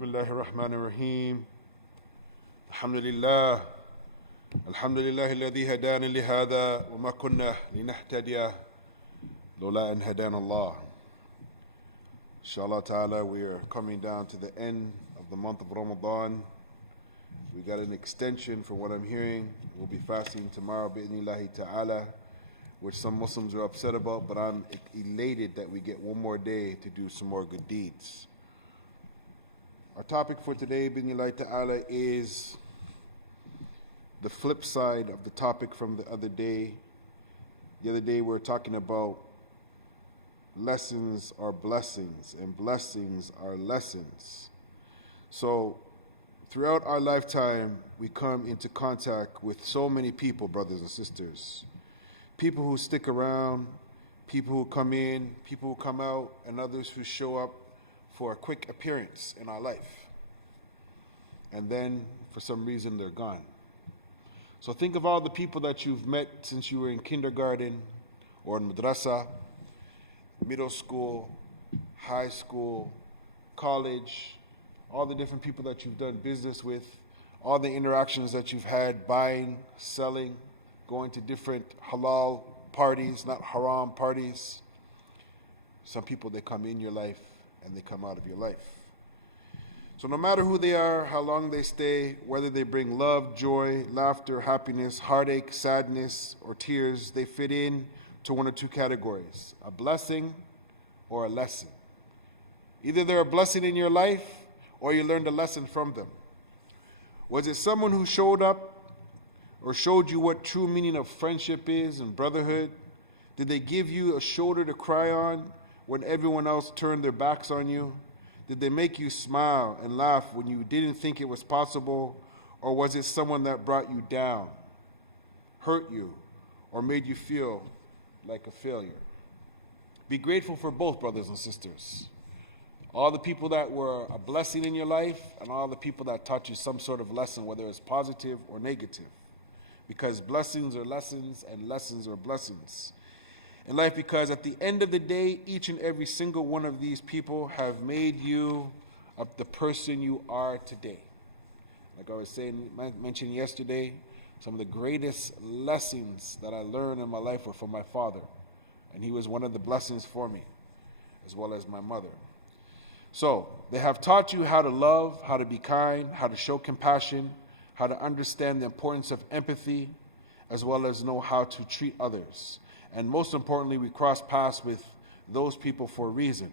بسم الله الرحمن الرحيم الحمد لله الذي هدانا لهذا وما كنا لنهتدي لولا أن هدانا الله. Inshallah ta'ala, we are coming down to the end of the month of Ramadan. We got an extension from what I'm hearing. We'll be fasting tomorrow bi'idhnillahi ta'ala, which some Muslims are upset about, but I'm elated that we get one more day to do some more good deeds. Our topic for today, bi'idhnillahi ta'ala, is the flip side of the topic from the other day. The other day we were talking about lessons are blessings and blessings are lessons. So throughout our lifetime, we come into contact with so many people, brothers and sisters. People who stick around, people who come in, people who come out, and others who show up for a quick appearance in our life. And then, for some reason, they're gone. So think of all the people that you've met since you were in kindergarten or in madrasa, middle school, high school, college, all the different people that you've done business with, all the interactions that you've had buying, selling, going to different halal parties, not haram parties. Some people, they come in your life and they come out of your life. So no matter who they are, how long they stay, whether they bring love, joy, laughter, happiness, heartache, sadness, or tears, they fit in to one or two categories: a blessing or a lesson. Either they're a blessing in your life or you learned a lesson from them. Was it someone who showed up or showed you what true meaning of friendship is and brotherhood? Did they give you a shoulder to cry on when everyone else turned their backs on you? Did they make you smile and laugh when you didn't think it was possible? Or was it someone that brought you down, hurt you, or made you feel like a failure? Be grateful for both, brothers and sisters. All the people that were a blessing in your life and all the people that taught you some sort of lesson, whether it's positive or negative. Because blessings are lessons and lessons are blessings in life, because at the end of the day, each and every single one of these people have made you the person you are today. Like I was mentioning yesterday, some of the greatest lessons that I learned in my life were from my father. And he was one of the blessings for me, as well as my mother. So they have taught you how to love, how to be kind, how to show compassion, how to understand the importance of empathy, as well as know how to treat others. And most importantly, we cross paths with those people for a reason.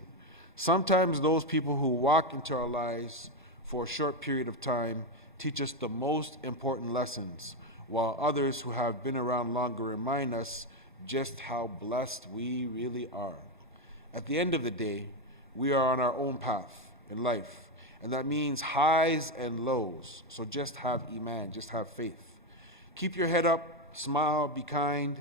Sometimes those people who walk into our lives for a short period of time teach us the most important lessons, while others who have been around longer remind us just how blessed we really are. At the end of the day, we are on our own path in life, and that means highs and lows. So just have iman, just have faith. Keep your head up, smile, be kind.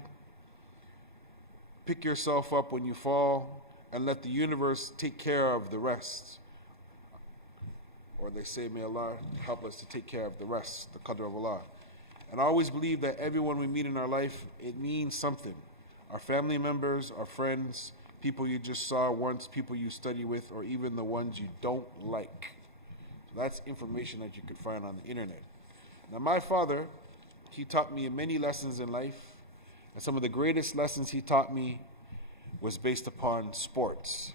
Pick yourself up when you fall, and let the universe take care of the rest. Or they say, may Allah help us to take care of the rest, the qadr of Allah. And I always believe that everyone we meet in our life, it means something. Our family members, our friends, people you just saw once, people you study with, or even the ones you don't like. So that's information that you could find on the internet. Now my father, he taught me many lessons in life. And some of the greatest lessons he taught me was based upon sports.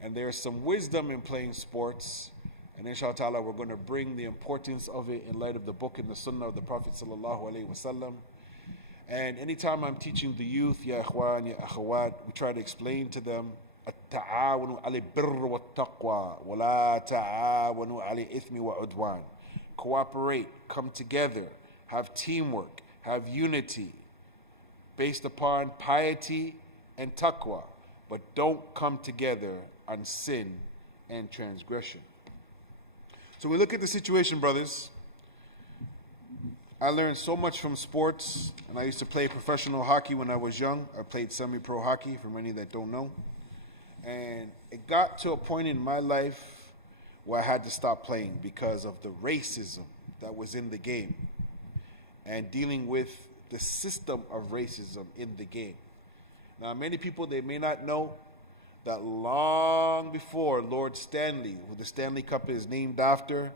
And there's some wisdom in playing sports. And inshallah ta'ala, we're going to bring the importance of it in light of the book and the sunnah of the Prophet sallallahu alaihi wasallam. And anytime I'm teaching the youth, ya ikhwan, ya akhawat, we try to explain to them, التعاون على البر والتقوى ولا تعاونوا على الإثم وعدوان. Cooperate, come together, have teamwork, have unity, based upon piety and taqwa, but don't come together on sin and transgression. So we look at the situation, brothers. I learned so much from sports, and I used to play professional hockey when I was young. I played semi-pro hockey, for many that don't know. And it got to a point in my life where I had to stop playing because of the racism that was in the game and dealing with the system of racism in the game. Now, many people, they may not know that long before Lord Stanley, who the Stanley Cup is named after,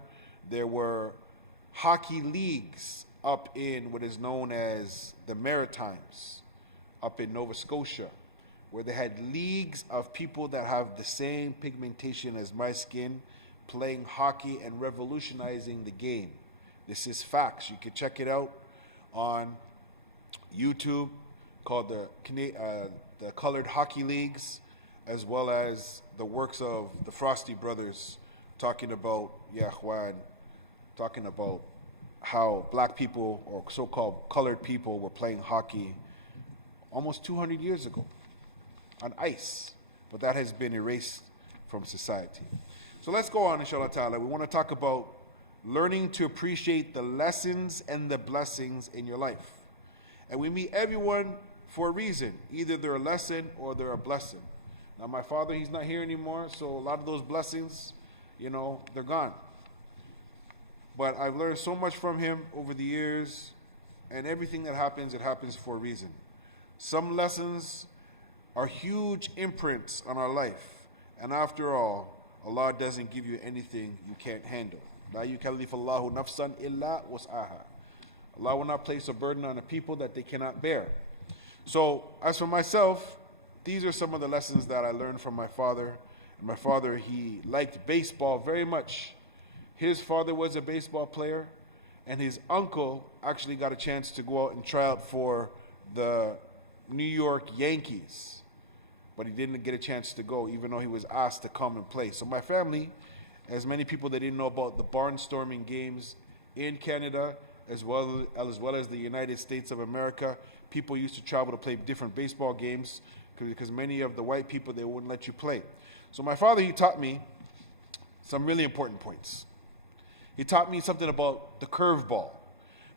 there were hockey leagues up in what is known as the Maritimes, up in Nova Scotia, where they had leagues of people that have the same pigmentation as my skin playing hockey and revolutionizing the game. This is facts. You can check it out on YouTube, called the Colored Hockey Leagues, as well as the works of the Frosty Brothers, talking about talking about how black people or so-called colored people were playing hockey almost 200 years ago on ice, but that has been erased from society. So let's go on, inshallah ta'ala. We want to talk about learning to appreciate the lessons and the blessings in your life. And we meet everyone for a reason. Either they're a lesson or they're a blessing. Now, my father, he's not here anymore, so a lot of those blessings, they're gone. But I've learned so much from him over the years, and everything that happens, it happens for a reason. Some lessons are huge imprints on our life. And after all, Allah doesn't give you anything you can't handle. La yukallifu Allahu nafsan illa was'aha. Allah will not place a burden on a people that they cannot bear. So, as for myself, these are some of the lessons that I learned from my father. And my father, he liked baseball very much. His father was a baseball player, and his uncle actually got a chance to go out and try out for the New York Yankees. But he didn't get a chance to go, even though he was asked to come and play. So my family, as many people that didn't know about the barnstorming games in Canada, as well as the United States of America, people used to travel to play different baseball games because many of the white people, they wouldn't let you play. So my father, he taught me some really important points. He taught me something about the curveball.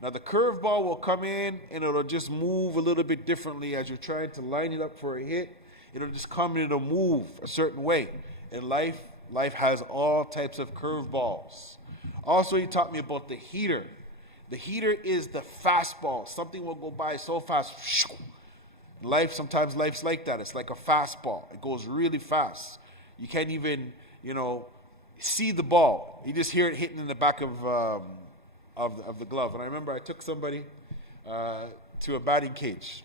Now the curveball will come in and it'll just move a little bit differently as you're trying to line it up for a hit. It'll just come and it'll move a certain way. In life has all types of curveballs. Also, he taught me about the heater. The heater is the fastball. Something will go by so fast. Sometimes life's like that. It's like a fastball. It goes really fast. You can't even, see the ball. You just hear it hitting in the back of the glove. And I remember I took somebody to a batting cage,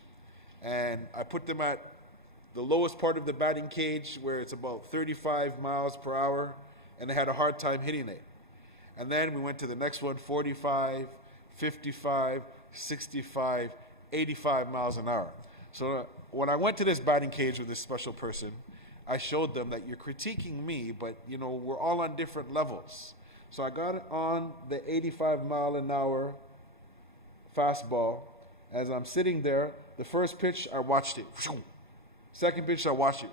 and I put them at the lowest part of the batting cage where it's about 35 miles per hour, and they had a hard time hitting it. And then we went to the next one, 45, 55, 65, 85 miles an hour. So when I went to this batting cage with this special person, I showed them that you're critiquing me, but we're all on different levels. So I got on the 85 mile an hour fastball. As I'm sitting there, the first pitch, I watched it. Second pitch, I watched it.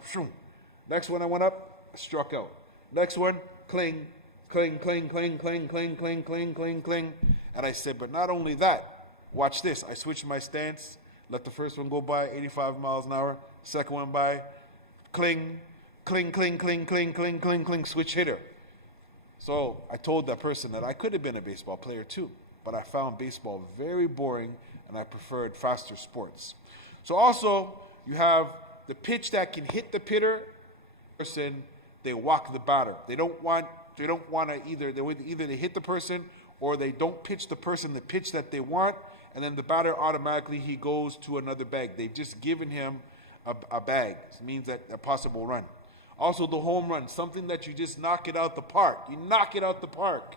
Next one, I went up, I struck out. Next one, cling, cling, cling, cling, cling, cling, cling, cling, cling, cling. And I said, but not only that, watch this. I switched my stance, let the first one go by, 85 miles an hour. Second one by, cling, cling, cling, cling, cling, cling, cling, cling, switch hitter. So I told that person that I could have been a baseball player too, but I found baseball very boring and I preferred faster sports. So also, you have the pitch that can hit the hitter. Person, they walk the batter. They don't want to either they hit the person or they don't pitch the person the pitch that they want, and then the batter automatically he goes to another bag. They've just given him a bag. It means that a possible run. Also the home run, something that you just knock it out the park. You knock it out the park.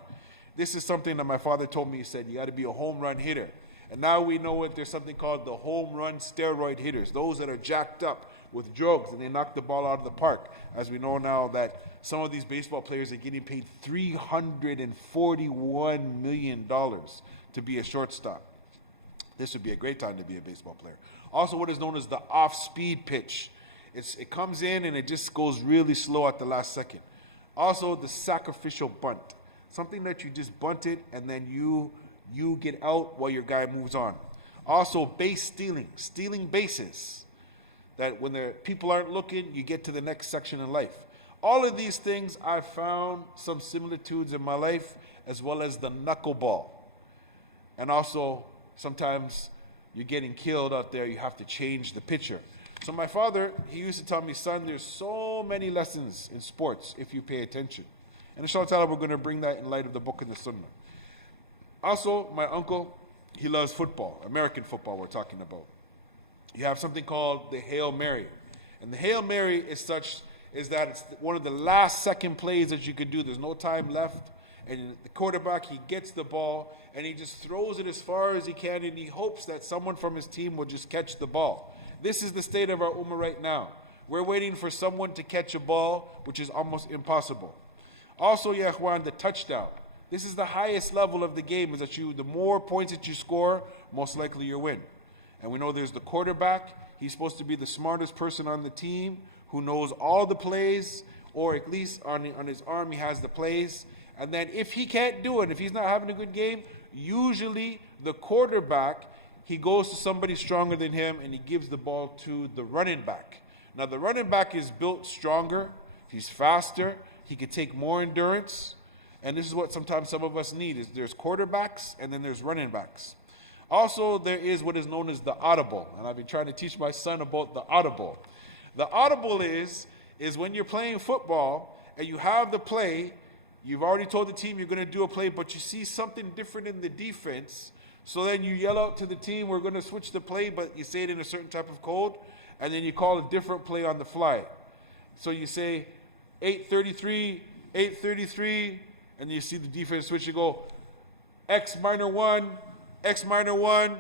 This is something that my father told me. He said, you got to be a home run hitter. And now we know it. There's something called the home run steroid hitters, those that are jacked up with drugs and they knock the ball out of the park. As we know now that some of these baseball players are getting paid $341 million to be a shortstop. This would be a great time to be a baseball player. Also, what is known as the off-speed pitch. It comes in and it just goes really slow at the last second. Also, the sacrificial bunt. Something that you just bunt it and then you get out while your guy moves on. Also, base stealing bases. That when the people aren't looking, you get to the next section in life. All of these things, I found some similitudes in my life, as well as the knuckleball. And also, sometimes you're getting killed out there, you have to change the pitcher. So my father, he used to tell me, son, there's so many lessons in sports if you pay attention. And inshallah ta'ala, we're going to bring that in light of the book and the sunnah. Also, my uncle, he loves football, American football we're talking about. You have something called the Hail Mary. And the Hail Mary is that it's one of the last second plays that you could do. There's no time left. And the quarterback, he gets the ball and he just throws it as far as he can, and he hopes that someone from his team will just catch the ball. This is the state of our ummah right now. We're waiting for someone to catch a ball, which is almost impossible. Also, ya ikhwan, the touchdown. This is the highest level of the game, is that the more points that you score, most likely you win. And we know there's the quarterback. He's supposed to be the smartest person on the team, who knows all the plays, or at least on his arm he has the plays. And then if he can't do it, if he's not having a good game, usually the quarterback, he goes to somebody stronger than him and he gives the ball to the running back. Now the running back is built stronger, he's faster, he can take more endurance. And this is what sometimes some of us need, is there's quarterbacks and then there's running backs. Also, there is what is known as the audible. And I've been trying to teach my son about the audible. The audible is when you're playing football and you have the play, you've already told the team you're going to do a play, but you see something different in the defense. So then you yell out to the team, we're going to switch the play, but you say it in a certain type of code, and then you call a different play on the fly. So you say 833, 833, and you see the defense switch, you go X minor 1, X minor 1,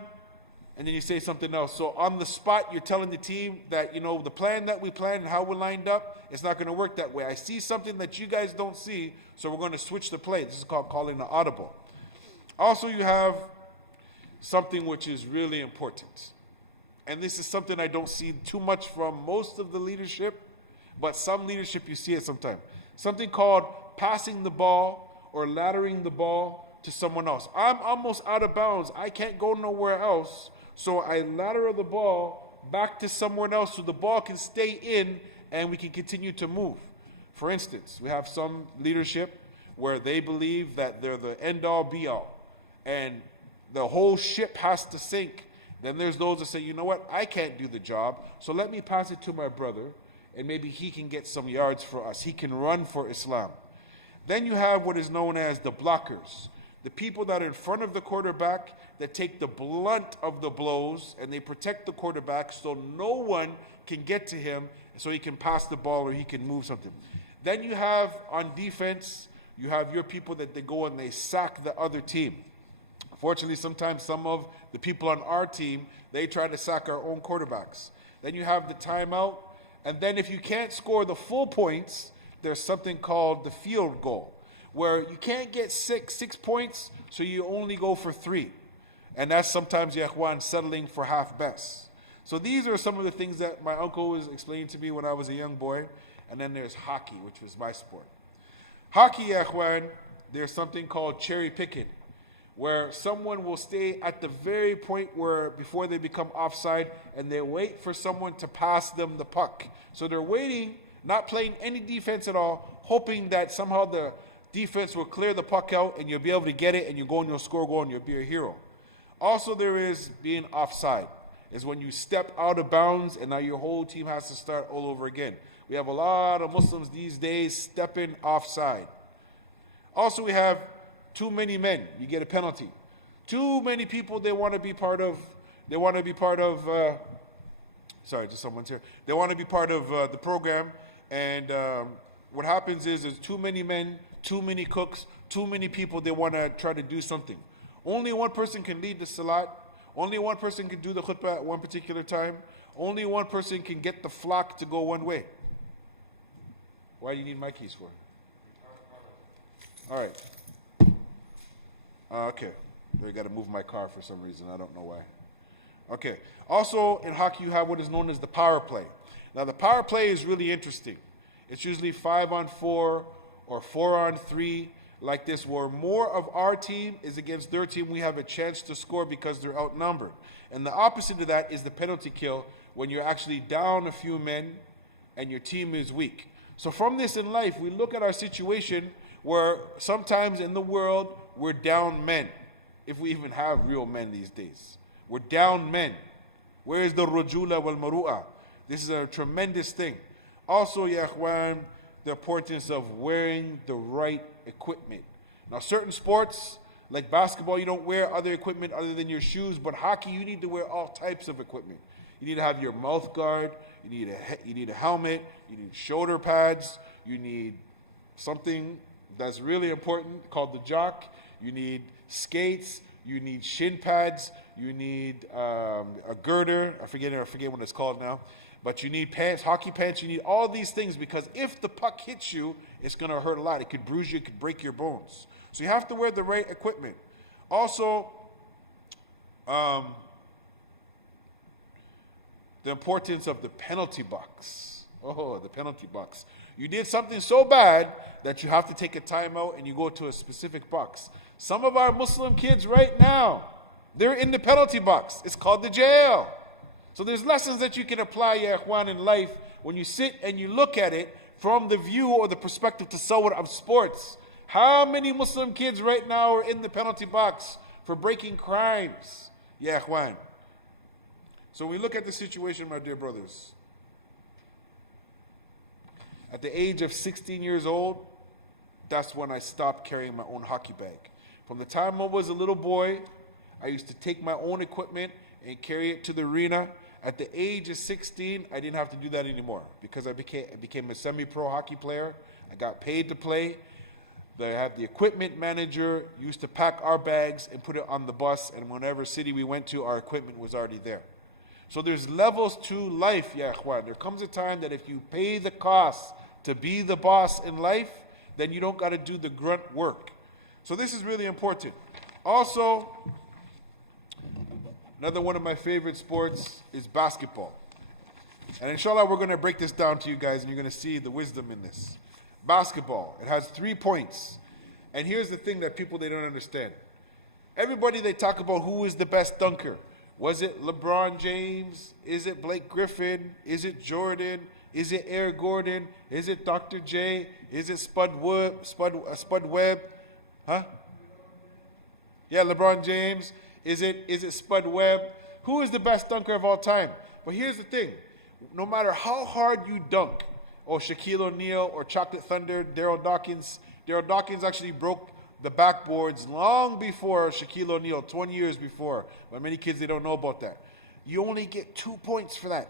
and then you say something else. So on the spot, you're telling the team that, the plan that we planned and how we're lined up, it's not going to work that way. I see something that you guys don't see, so we're going to switch the play. This is called calling an audible. Also, you have something which is really important. And this is something I don't see too much from most of the leadership, but some leadership you see it sometimes. Something called passing the ball or laddering the ball to someone else. I'm almost out of bounds. I can't go nowhere else. So I lateral the ball back to someone else so the ball can stay in and we can continue to move. For instance, we have some leadership where they believe that they're the end-all, be-all. And the whole ship has to sink. Then there's those that say, you know what, I can't do the job, so let me pass it to my brother, and maybe he can get some yards for us. He can run for Islam. Then you have what is known as the blockers. The people that are in front of the quarterback that take the blunt of the blows, and they protect the quarterback so no one can get to him, so he can pass the ball or he can move something. Then you have, on defense, you have your people that they go and they sack the other team. Fortunately, sometimes some of the people on our team, they try to sack our own quarterbacks. Then you have the timeout. And then if you can't score the full points, there's something called the field goal, where you can't get six points, so you only go for 3. And that's sometimes, ya ikhwan, settling for half best. So these are some of the things that my uncle was explaining to me when I was a young boy. And then there's hockey, which was my sport. Hockey, ya ikhwan, there's something called cherry picking, where someone will stay at the very point where before they become offside and they wait for someone to pass them the puck. So they're waiting, not playing any defense at all, hoping that somehow the defense will clear the puck out and you'll be able to get it and you'll go and you'll score a goal and you'll be a hero. Also, there is being offside. Is when you step out of bounds and now your whole team has to start all over again. We have a lot of Muslims these days stepping offside. Also, we have too many men, you get a penalty. Too many people they want to be part of, they want to be part of the program. And what happens is there's too many men, too many cooks, too many people, they want to try to do something. Only one person can lead the salat. Only one person can do the khutbah at one particular time. Only one person can get the flock to go one way. Why do you need my keys for? All right. Okay. I got to move my car for some reason. I don't know why. Okay. Also, in hockey, you have what is known as the power play. Now, the power play is really interesting. It's usually 5-on-4 or 4-on-3, like this, where more of our team is against their team. We have a chance to score because they're outnumbered. And the opposite of that is the penalty kill, when you're actually down a few men and your team is weak. So from this in life, we look at our situation where sometimes in the world, we're down men, if we even have real men these days. We're down men. Where is the rujula wal maru'a? This is a tremendous thing. Also, ya ikhwan, the importance of wearing the right equipment. Now, certain sports, like basketball, you don't wear other equipment other than your shoes, but hockey, you need to wear all types of equipment. You need to have your mouth guard, you need a helmet, you need shoulder pads, you need something that's really important called the jock, you need skates, you need shin pads, you need a girder, I forget what it's called now, but you need pants, hockey pants, you need all these things, because if the puck hits you, it's going to hurt a lot. It could bruise you, it could break your bones. So you have to wear the right equipment. Also, the importance of the penalty box. Oh, the penalty box. You did something so bad that you have to take a timeout and you go to a specific box. Some of our Muslim kids right now, they're in the penalty box. It's called the jail. So there's lessons that you can apply, ya ikhwan, in life when you sit and you look at it from the view or the perspective tasawwur of sports. How many Muslim kids right now are in the penalty box for breaking crimes, ya ikhwan? So we look at the situation, my dear brothers. At the age of 16 years old, that's when I stopped carrying my own hockey bag. From the time I was a little boy, I used to take my own equipment and carry it to the arena. At the age of 16, I didn't have to do that anymore because I became a semi-pro hockey player. I got paid to play. I had the equipment manager used to pack our bags and put it on the bus, and whenever city we went to, our equipment was already there. So there's levels to life, ya ikhwan. There comes a time that if you pay the cost to be the boss in life, then you don't got to do the grunt work. So this is really important. Also, another one of my favorite sports is basketball. And inshallah, we're going to break this down to you guys, and you're going to see the wisdom in this. Basketball, it has 3 points. And here's the thing that people, they don't understand. Everybody, they talk about who is the best dunker. Was it LeBron James? Is it Blake Griffin? Is it Jordan? Is it Air Gordon? Is it Dr. J? Is it Spud Webb? Huh? Yeah, LeBron James. Is it Spud Webb? Who is the best dunker of all time? But here's the thing. No matter how hard you dunk, Shaquille O'Neal or Chocolate Thunder, Daryl Dawkins actually broke the backboards long before Shaquille O'Neal, 20 years before. But many kids, they don't know about that. You only get 2 points for that.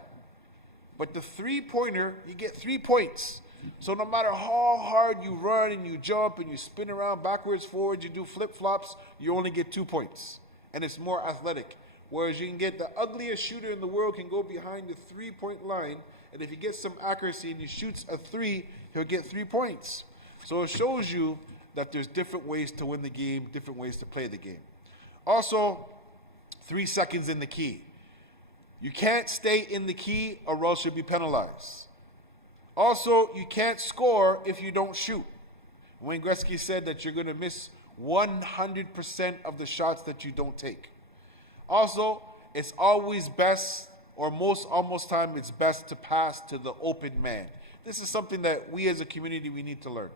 But the 3-pointer, you get 3 points. So no matter how hard you run and you jump and you spin around backwards, forwards, you do flip-flops, you only get 2 points. And it's more athletic. Whereas you can get the ugliest shooter in the world can go behind the 3-point line, and if he gets some accuracy and he shoots a 3, he'll get 3 points. So it shows you that there's different ways to win the game, different ways to play the game. Also, 3 seconds in the key. You can't stay in the key or else you'll be penalized. Also, you can't score if you don't shoot. Wayne Gretzky said that you're going to miss 100% of the shots that you don't take. Also, it's always best, or almost time, it's best to pass to the open man. This is something that we as a community, we need to learn.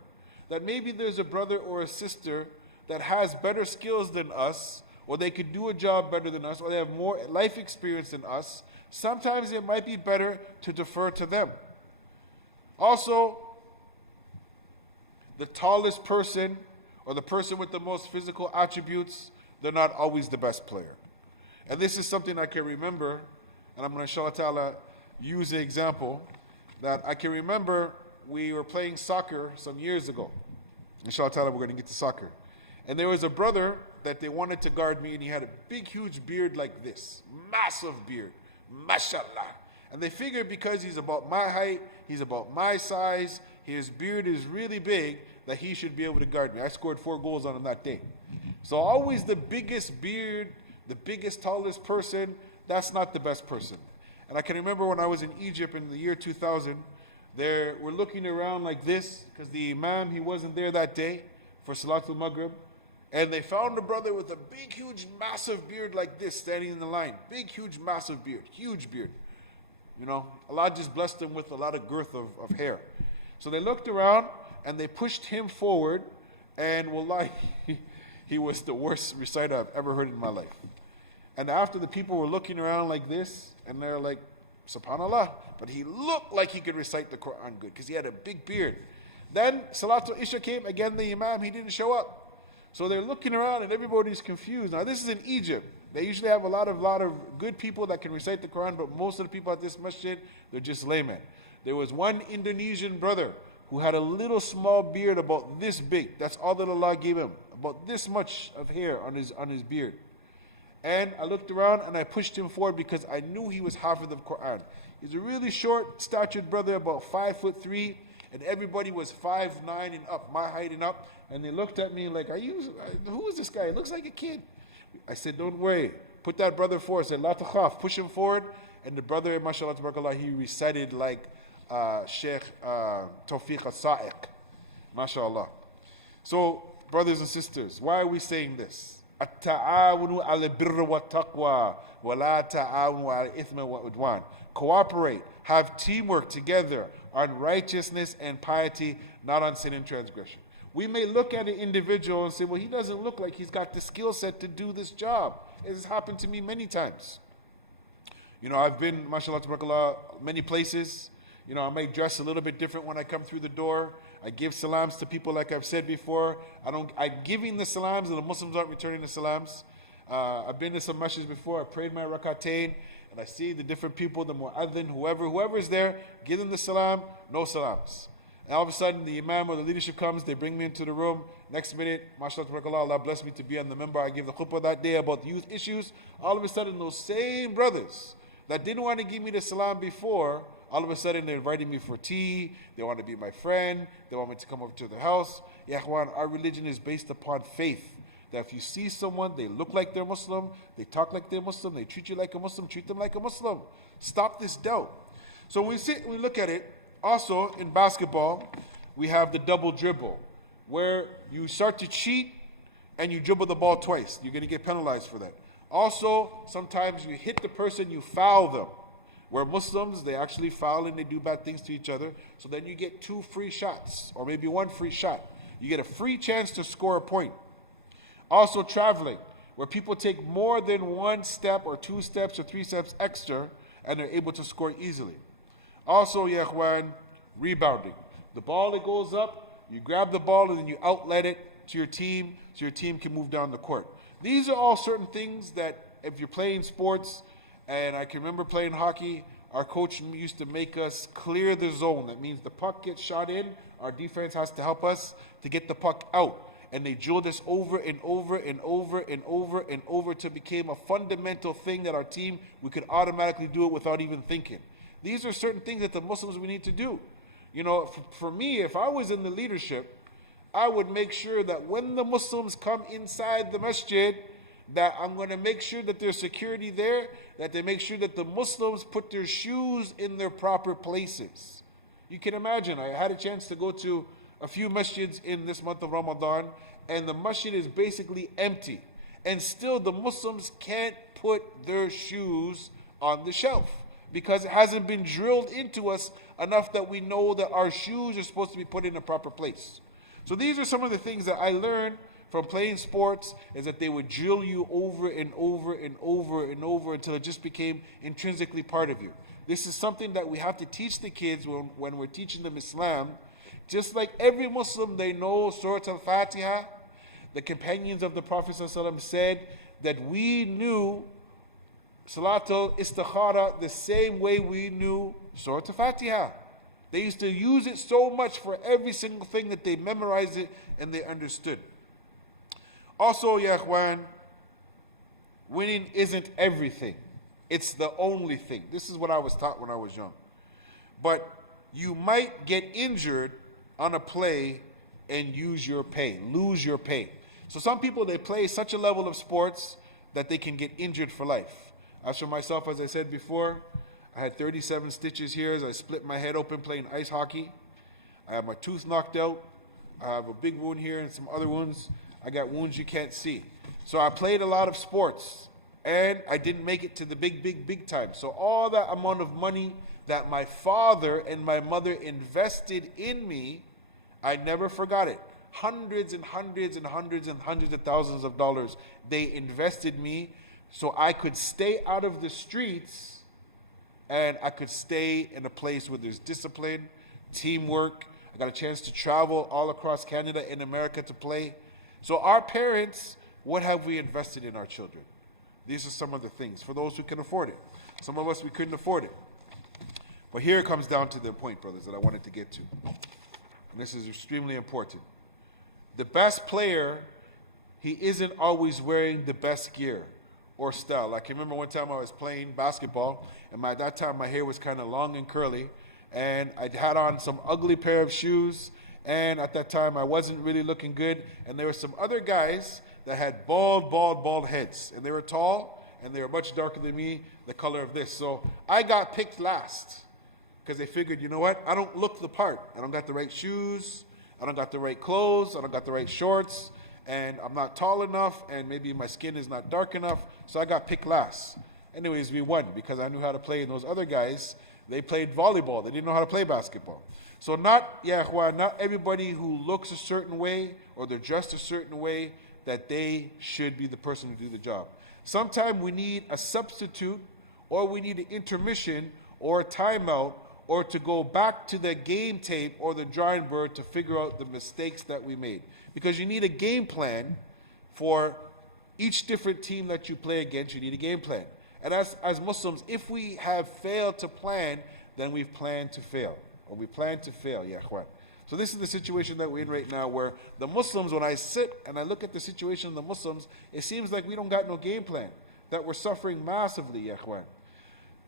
That maybe there's a brother or a sister that has better skills than us, or they could do a job better than us, or they have more life experience than us. Sometimes it might be better to defer to them. Also, the tallest person or the person with the most physical attributes, they're not always the best player. And this is something I can remember, and I'm going to, inshallah ta'ala, use the example that I can remember. We were playing soccer some years ago. Inshallah ta'ala, we're going to get to soccer. And there was a brother that they wanted to guard me, and he had a big, huge beard like this. Massive beard. Mashallah. And they figured because he's about my height, he's about my size, his beard is really big, that he should be able to guard me. I scored 4 goals on him that day. So always the biggest beard, the biggest, tallest person, that's not the best person. And I can remember when I was in Egypt in the year 2000, they were looking around like this, because the imam, he wasn't there that day for Salatul Maghrib. And they found a brother with a big, huge, massive beard like this, standing in the line. Big, huge, massive beard. Huge beard. You know, Allah just blessed him with a lot of girth of hair. So they looked around, and they pushed him forward, and wallahi, he was the worst reciter I've ever heard in my life. And after the people were looking around like this, and they're like, subhanallah. But he looked like he could recite the Quran good because he had a big beard. Then Salatul Isha came, again the Imam, he didn't show up. So they're looking around and everybody's confused. Now this is in Egypt. They usually have a lot of good people that can recite the Quran, but most of the people at this masjid, they're just laymen. There was one Indonesian brother who had a little small beard about this big. That's all that Allah gave him. About this much of hair on his beard. And I looked around and I pushed him forward because I knew he was Hafiz of Quran. He's a really short statured brother, about 5'3", and everybody was 5'9" and up, my height and up. And they looked at me like, who is this guy? He looks like a kid. I said, don't worry. Put that brother forward. I said, la takhaf. Push him forward. And the brother, mashallah, tabarakallah, he recited like Sheikh Tawfiq al-Sa'iq. MashaAllah. So, brothers and sisters, why are we saying this? At-ta'awunu ala-birra wa-taqwa wa la ta'awunu ala-ithma wa-udwan. Cooperate, have teamwork together on righteousness and piety, not on sin and transgression. We may look at an individual and say, well, he doesn't look like he's got the skill set to do this job. It has happened to me many times. You know, I've been, mashallah, tabarakallah, many places. You know, I may dress a little bit different when I come through the door. I give salams to people like I've said before. I'm giving the salams and the Muslims aren't returning the salams. I've been to some masjids before. I prayed my rakatain and I see the different people, the mu'adhin, whoever is there, give them the salam, no salams. And all of a sudden, the imam or the leadership comes, they bring me into the room. Next minute, mashallah, tabarakallah, Allah bless me to be on the member. I give the khutbah that day about youth issues. All of a sudden, those same brothers that didn't want to give me the salam before, all of a sudden, they're inviting me for tea. They want to be my friend. They want me to come over to their house. Ya ikhwan, our religion is based upon faith. That if you see someone, they look like they're Muslim, they talk like they're Muslim, they treat you like a Muslim, treat them like a Muslim. Stop this doubt. So when we look at it, also, in basketball, we have the double dribble, where you start to cheat and you dribble the ball twice. You're going to get penalized for that. Also, sometimes you hit the person, you foul them. Where Muslims, they actually foul and they do bad things to each other. So then you get 2 free shots, or maybe 1 free shot. You get a free chance to score a point. Also, traveling, where people take more than 1 step or 2 steps or 3 steps extra, and they're able to score easily. Also, ya ikhwan, rebounding. The ball that goes up, you grab the ball and then you outlet it to your team so your team can move down the court. These are all certain things that if you're playing sports, and I can remember playing hockey, our coach used to make us clear the zone. That means the puck gets shot in, our defense has to help us to get the puck out. And they drilled us over and over and over and over and over till it became a fundamental thing that our team, we could automatically do it without even thinking. These are certain things that the Muslims we need to do. You know, for me, if I was in the leadership, I would make sure that when the Muslims come inside the masjid, that I'm going to make sure that there's security there, that they make sure that the Muslims put their shoes in their proper places. You can imagine, I had a chance to go to a few masjids in this month of Ramadan, and the masjid is basically empty. And still the Muslims can't put their shoes on the shelf, because it hasn't been drilled into us enough that we know that our shoes are supposed to be put in a proper place. So these are some of the things that I learned from playing sports, is that they would drill you over and over and over and over until it just became intrinsically part of you. This is something that we have to teach the kids when we're teaching them Islam. Just like every Muslim, they know Surah Al-Fatiha. The companions of the Prophet ﷺ said that we knew Salatul Istikhara the same way we knew Surah Al-Fatiha. They used to use it so much for every single thing that they memorized it and they understood. Also, ya ikhwan, winning isn't everything. It's the only thing. This is what I was taught when I was young. But you might get injured on a play and lose your pay. So some people, they play such a level of sports that they can get injured for life. As for myself, as I said before, I had 37 stitches here as I split my head open playing ice hockey. I have my tooth knocked out. I have a big wound here and some other wounds. I got wounds you can't see. So I played a lot of sports, and I didn't make it to the big time. So all that amount of money that my father and my mother invested in me, I never forgot it. Hundreds and hundreds and hundreds and hundreds of thousands of dollars they invested me so I could stay out of the streets and I could stay in a place where there's discipline, teamwork. I got a chance to travel all across Canada and America to play. So our parents, what have we invested in our children? These are some of the things, for those who can afford it. Some of us, we couldn't afford it. But here it comes down to the point, brothers, that I wanted to get to. And this is extremely important. The best player, he isn't always wearing the best gear or style. I can remember one time I was playing basketball, and at that time my hair was kind of long and curly, and I had on some ugly pair of shoes, and at that time I wasn't really looking good, and there were some other guys that had bald heads, and they were tall, and they were much darker than me, the color of this. So I got picked last, because they figured, you know what, I don't look the part. I don't got the right shoes, I don't got the right clothes, I don't got the right shorts, and I'm not tall enough, and maybe my skin is not dark enough, so I got picked last. Anyways, we won, because I knew how to play, and those other guys, they played volleyball. They didn't know how to play basketball. So not everybody who looks a certain way, or they're dressed a certain way, that they should be the person to do the job. Sometimes we need a substitute, or we need an intermission, or a timeout, or to go back to the game tape or the drawing board to figure out the mistakes that we made. Because you need a game plan for each different team that you play against. You need a game plan. And as Muslims, if we have failed to plan, then we've planned to fail. Or we plan to fail, ya akhwan. So this is the situation that we're in right now, where the Muslims, when I sit and I look at the situation of the Muslims, it seems like we don't got no game plan, that we're suffering massively, ya akhwan.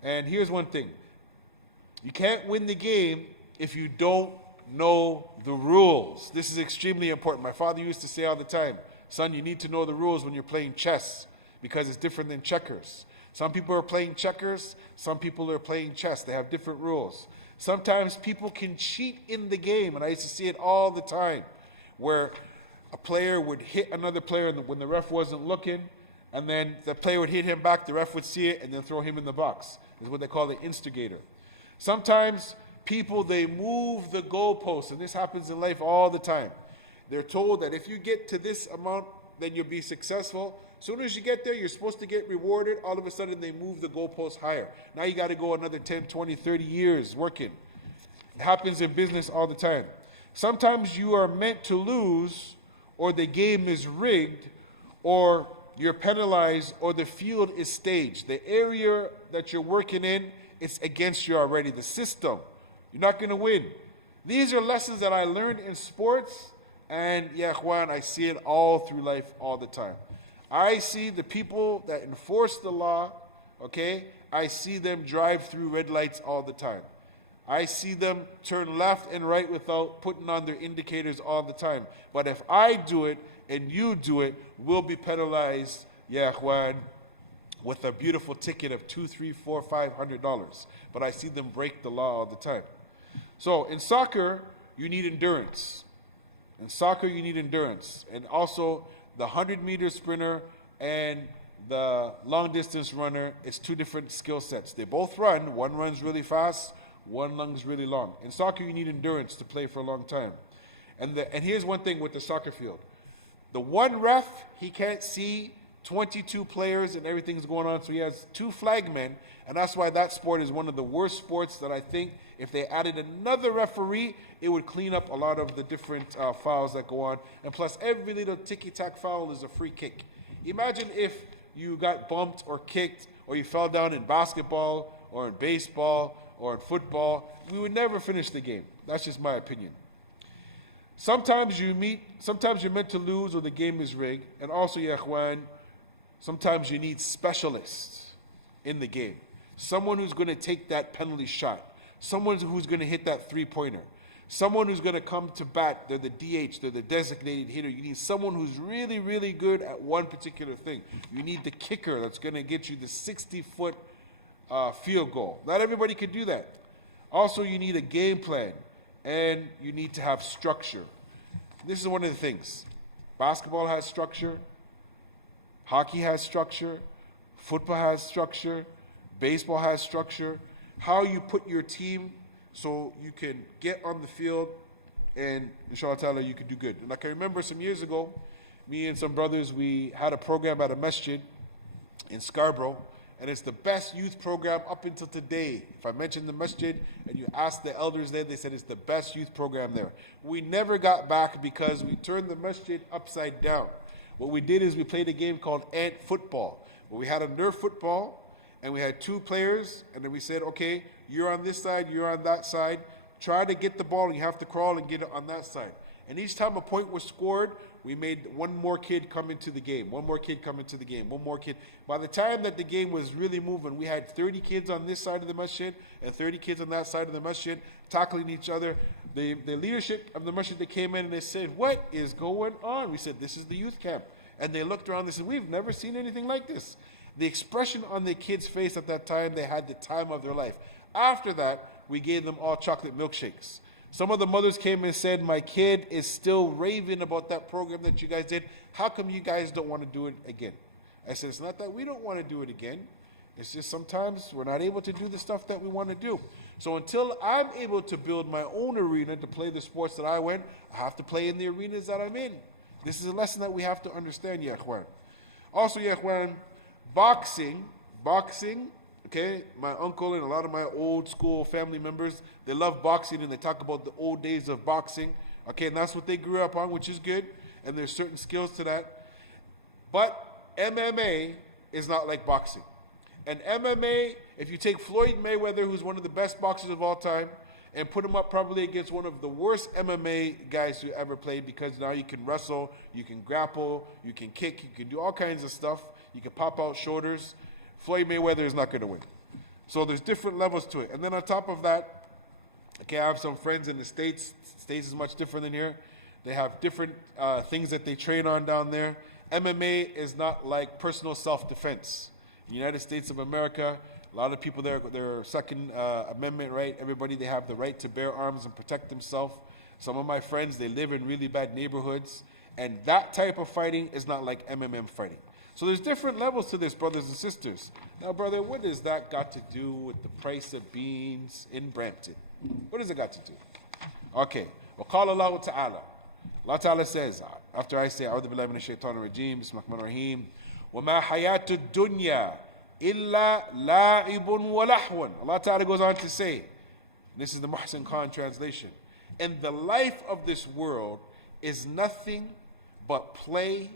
And here's one thing. You can't win the game if you don't know the rules. This is extremely important. My father used to say all the time, son, you need to know the rules when you're playing chess, because it's different than checkers. Some people are playing checkers, some people are playing chess. They have different rules. Sometimes people can cheat in the game, and I used to see it all the time, where a player would hit another player when the ref wasn't looking, and then the player would hit him back, the ref would see it, and then throw him in the box. This is what they call the instigator. Sometimes people, they move the goalposts, and this happens in life all the time. They're told that if you get to this amount, then you'll be successful. As soon as you get there, you're supposed to get rewarded. All of a sudden, they move the goalposts higher. Now you got to go another 10, 20, 30 years working. It happens in business all the time. Sometimes you are meant to lose, or the game is rigged, or you're penalized, or the field is staged. The area that you're working in, it's against you already. The system. You're not going to win. These are lessons that I learned in sports, and ya akhwan, I see it all through life all the time. I see the people that enforce the law, okay? I see them drive through red lights all the time. I see them turn left and right without putting on their indicators all the time. But if I do it and you do it, we'll be penalized, ya akhwan, with a beautiful ticket of $200, $300, $400, $500. But I see them break the law all the time. So in soccer, you need endurance. In soccer, you need endurance. And also, the 100-meter sprinter and the long-distance runner, it's two different skill sets. They both run. One runs really fast, one runs really long. In soccer, you need endurance to play for a long time. And here's one thing with the soccer field. The one ref, he can't see 22 players and everything's going on, so he has 2 flagmen, and that's why that sport is one of the worst sports that I think if they added another referee, it would clean up a lot of the different fouls that go on. And plus, every little ticky-tack foul is a free kick. Imagine if you got bumped or kicked, or you fell down in basketball, or in baseball, or in football. We would never finish the game. That's just my opinion. Sometimes you're meant to lose, or the game is rigged. And also, ya akhwan, sometimes you need specialists in the game. Someone who's going to take that penalty shot. Someone who's going to hit that three-pointer. Someone who's going to come to bat. They're the DH. They're the designated hitter. You need someone who's really, really good at one particular thing. You need the kicker that's going to get you the 60-foot field goal. Not everybody can do that. Also, you need a game plan. And you need to have structure. This is one of the things. Basketball has structure. Hockey has structure. Football has structure. Baseball has structure. How you put your team so you can get on the field and inshallah ta'ala you can do good. And I can remember some years ago, me and some brothers, we had a program at a masjid in Scarborough, and it's the best youth program up until today. If I mentioned the Masjid and you asked the elders there, they said it's the best youth program there. We never got back because we turned the Masjid upside down. What we did is we played a game called ant football, where we had a Nerf football, and we had 2 players, and then we said, okay, you're on this side, you're on that side. Try to get the ball, and you have to crawl and get it on that side. And each time a point was scored, we made one more kid come into the game, one more kid come into the game, one more kid. By the time that the game was really moving, we had 30 kids on this side of the Masjid and 30 kids on that side of the Masjid tackling each other. The leadership of the Masjid, they came in and they said, what is going on? We said, this is the youth camp. And they looked around and they said, we've never seen anything like this. The expression on the kids' face at that time, they had the time of their life. After that, we gave them all chocolate milkshakes. Some of the mothers came and said, my kid is still raving about that program that you guys did. How come you guys don't want to do it again? I said, it's not that we don't want to do it again. It's just sometimes we're not able to do the stuff that we want to do. So until I'm able to build my own arena to play the sports that I went, I have to play in the arenas that I'm in. This is a lesson that we have to understand, ya ikhwan. Also, ya ikhwan, boxing, okay, my uncle and a lot of my old school family members, they love boxing and they talk about the old days of boxing. Okay, and that's what they grew up on, which is good. And there's certain skills to that. But MMA is not like boxing. And MMA, if you take Floyd Mayweather, who's one of the best boxers of all time, and put him up probably against one of the worst MMA guys who ever played, because now you can wrestle, you can grapple, you can kick, you can do all kinds of stuff. You can pop out shoulders. Floyd Mayweather is not going to win. So there's different levels to it. And then on top of that, okay, I have some friends in the States. States is much different than here. They have different things that they train on down there. MMA is not like personal self-defense. In the United States of America, a lot of people there, their Second Amendment right, everybody, they have the right to bear arms and protect themselves. Some of my friends, they live in really bad neighborhoods, and that type of fighting is not like MMM fighting. So there's different levels to this, brothers and sisters. Now, brother, what does that got to do with the price of beans in Brampton? What does it got to do? Okay. وَقَالَ اللَّهُ تَعَالَى. Allah Ta'ala says, after I say, أعوذ بالله من الشيطان الرجيم, بسم الله الرحمن الرحيم, وَمَا حَيَاةُ الدُّنْيَا إِلَّا لَاعِبٌ وَلَحْوٌ. Allah Ta'ala goes on to say, this is the Muhsin Khan translation, and the life of this world is nothing but play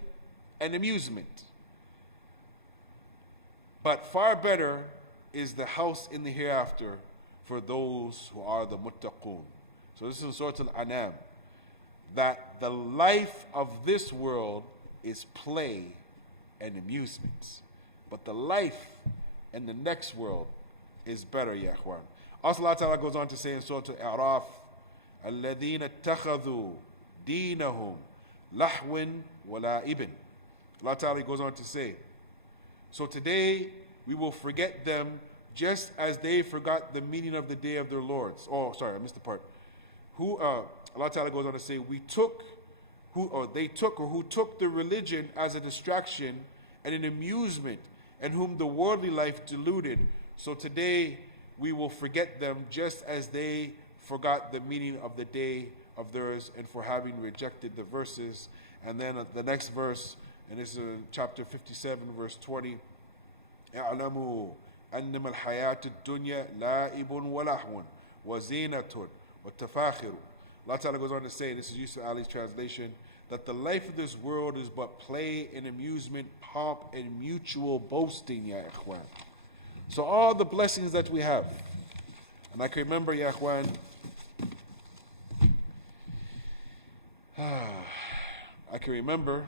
and amusement. But far better is the house in the hereafter for those who are the muttaqun. So this is Surah Al-An'am, that the life of this world is play and amusements. But the life in the next world is better, ya ikhwan. Also, Allah Ta'ala goes on to say in Surah Al-A'raf, الَّذِينَ اتَّخَذُوا دِينَهُمْ لَحْوٍ وَلَائِبٍ. Allah Ta'ala goes on to say, so today we will forget them just as they forgot the meaning of the day of their lords. Oh, sorry, I missed the part. Allah Ta'ala goes on to say, they took who took the religion as a distraction and an amusement, and whom the worldly life deluded. So today we will forget them just as they forgot the meaning of the day of theirs, and for having rejected the verses. And then the next verse, and this is chapter 57, verse 20. اعلموا أنما الحياة الدنيا لعب ولهو وزينة والتفاخر. Allah Ta'ala goes on to say, this is Yusuf Ali's translation, that the life of this world is but play and amusement, pomp and mutual boasting, ya ikhwan. So all the blessings that we have, and I can remember, ya ikhwan, I can remember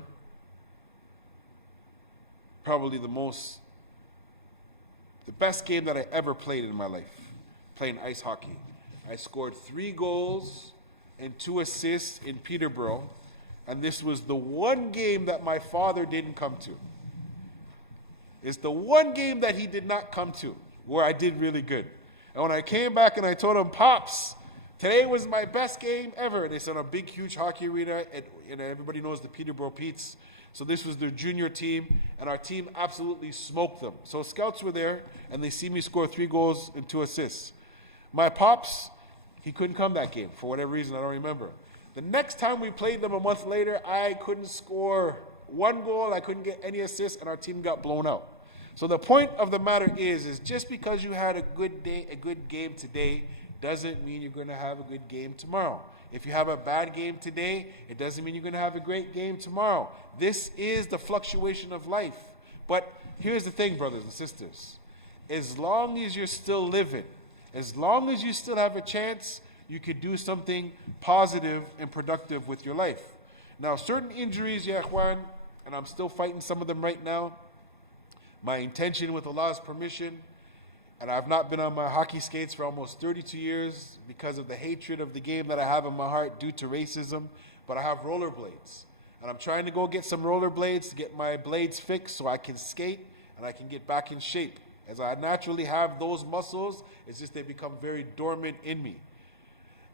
probably the best game that I ever played in my life, playing ice hockey. I scored 3 goals and 2 assists in Peterborough, and this was the one game that my father didn't come to. It's the one game that he did not come to, where I did really good. And when I came back and I told him, Pops, today was my best game ever. They said a big, huge hockey arena, and everybody knows the Peterborough Petes. So this was their junior team, and our team absolutely smoked them. So scouts were there, and they see me score 3 goals and 2 assists. My pops, he couldn't come that game for whatever reason, I don't remember. The next time we played them a month later, I couldn't score 1 goal, I couldn't get any assists, and our team got blown out. So the point of the matter is just because you had a good day, a good game today, doesn't mean you're going to have a good game tomorrow. If you have a bad game today, it doesn't mean you're going to have a great game tomorrow. This is the fluctuation of life. But here's the thing, brothers and sisters. As long as you're still living, as long as you still have a chance, you could do something positive and productive with your life. Now, certain injuries, ya ikhwan, and I'm still fighting some of them right now. My intention, with Allah's permission, and I've not been on my hockey skates for almost 32 years because of the hatred of the game that I have in my heart due to racism, but I have rollerblades. And I'm trying to go get some rollerblades to get my blades fixed so I can skate and I can get back in shape. As I naturally have those muscles, it's just they become very dormant in me.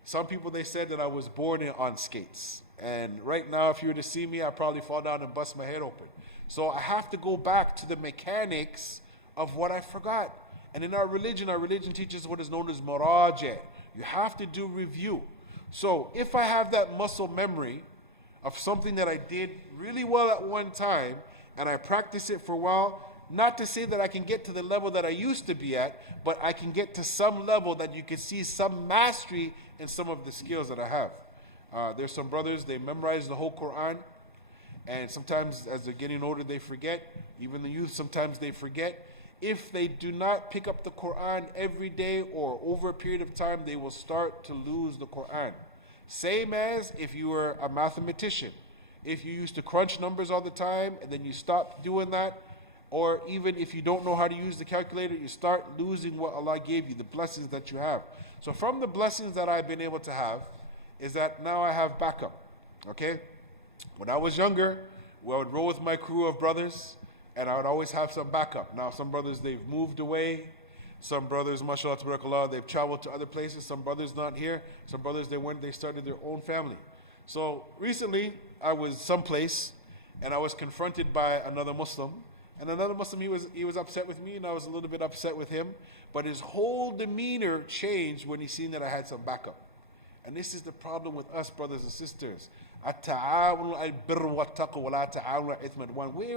Some people, they said that I was born on skates. And right now, if you were to see me, I'd probably fall down and bust my head open. So I have to go back to the mechanics of what I forgot. And in our religion teaches what is known as muraja. You have to do review. So if I have that muscle memory of something that I did really well at one time, and I practice it for a while, not to say that I can get to the level that I used to be at, but I can get to some level that you can see some mastery in some of the skills that I have. There's some brothers, they memorize the whole Quran, and sometimes as they're getting older, they forget. Even the youth, sometimes they forget. If they do not pick up the Quran every day or over a period of time, they will start to lose the Quran. Same as if you were a mathematician. If you used to crunch numbers all the time and then you stop doing that, or even if you don't know how to use the calculator, you start losing what Allah gave you, the blessings that you have. So from the blessings that I've been able to have is that now I have backup, okay? When I was younger, I would roll with my crew of brothers, and I would always have some backup. Now, some brothers, they've moved away. Some brothers, mashallah, tabarakallah, they've traveled to other places. Some brothers not here. Some brothers, they started their own family. So recently, I was someplace, and I was confronted by another Muslim. And another Muslim, he was upset with me, and I was a little bit upset with him. But his whole demeanor changed when he seen that I had some backup. And this is the problem with us, brothers and sisters. Where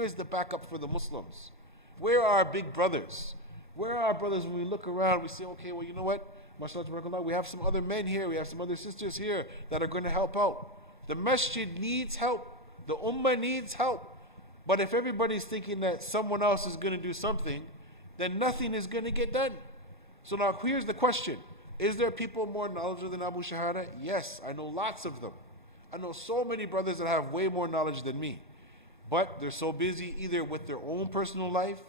is the backup for the Muslims? Where are our big brothers? Where are our brothers when we look around, we say, okay, well, you know what? MashaAllah, we have some other men here, we have some other sisters here that are going to help out. The Masjid needs help. The Ummah needs help. But if everybody's thinking that someone else is going to do something, then nothing is going to get done. So now here's the question. Is there people more knowledgeable than Abu Shahadah? Yes, I know lots of them. I know so many brothers that have way more knowledge than me. But they're so busy either with their own personal life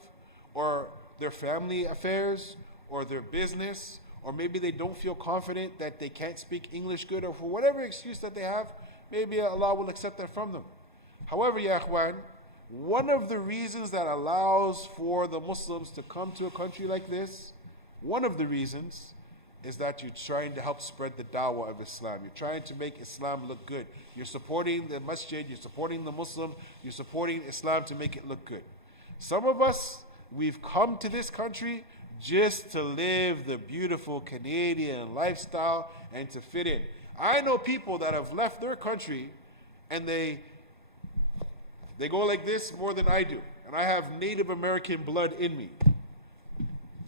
or their family affairs or their business, or maybe they don't feel confident that they can't speak English good, or for whatever excuse that they have, maybe Allah will accept that from them. However, ya ikhwan, one of the reasons that allows for the Muslims to come to a country like this, one of the reasons is that you're trying to help spread the dawah of Islam. You're trying to make Islam look good. You're supporting the Masjid, you're supporting the Muslim, you're supporting Islam to make it look good. Some of us, we've come to this country just to live the beautiful Canadian lifestyle and to fit in. I know people that have left their country and they go like this more than I do. And I have Native American blood in me.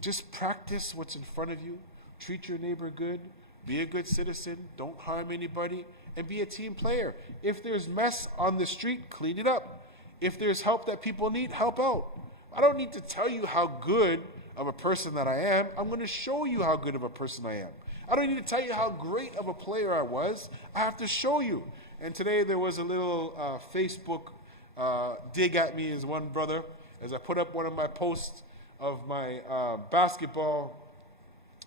Just practice what's in front of you. Treat your neighbor good. Be a good citizen. Don't harm anybody. And be a team player. If there's mess on the street, clean it up. If there's help that people need, help out. I don't need to tell you how good of a person that I am. I'm going to show you how good of a person I am. I don't need to tell you how great of a player I was. I have to show you. And today there was a little Facebook dig at me as one brother, as I put up one of my posts of my basketball.